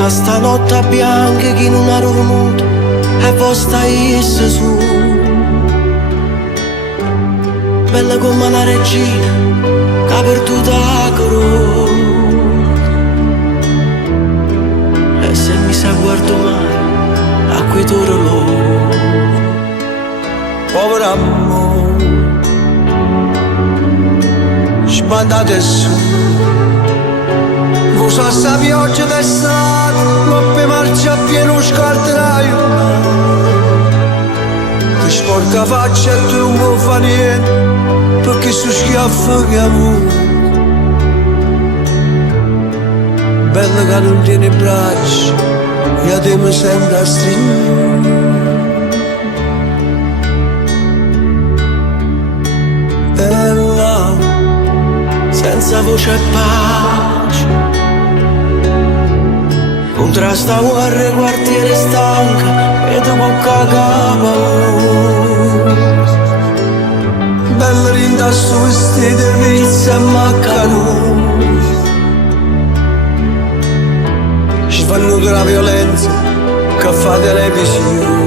tutta sta notte bianca che non ha dormito e voi stai su. Bella come una regina che ha perduto la corona. E se mi sa guardo mai a quei torolò. Povero amore, sbandate su. Usa sta pioggia d'estate, coppe marcia a pieno scarteraio. Ti sporca faccia e tu non puoi fare niente, perché su schiaffo che ha avuto. Bella che non tiene braccia, e a te mi sento a stringere. Bella, Senza voce e pace, contrasta guerra, quartiere stanca e tu bocca capa. bella rinda su vestito e pizza e maccaroni. Ci fanno la violenza che fa televisione.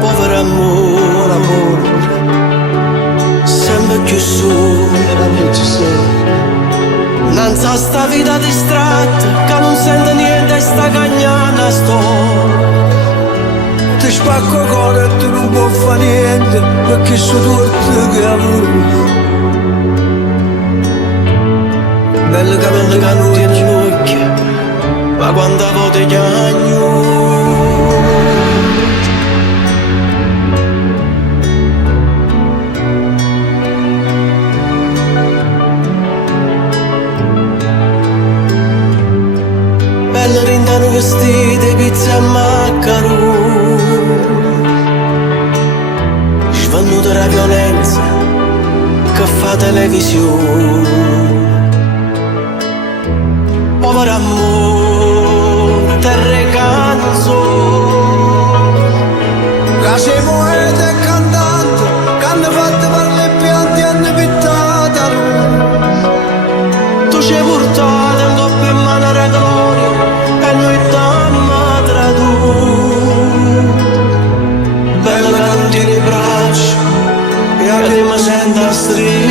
Povero amore, sempre più su. Nanzi a sta vita distratta che non sente niente e sta cagnana sto. Ti spacco il cuore e tu non puoi fare niente, perché sono torto che ha avuto. Bella che Non tiene l'occhio, ma quando volte chiagno. Bella rindano vestiti, pizza e maccaroni. Svannuta la violenza che fa televisione. Povero amore, terre canzoni. che sei poeta e cantante, che hanno fatto per le piante e hanno pittato a Roma. Tu ci hai portato un doppio in mano la gloria e noi t'ammo tradotto. Bella che non tieni braccia e a te mi sento a stringere.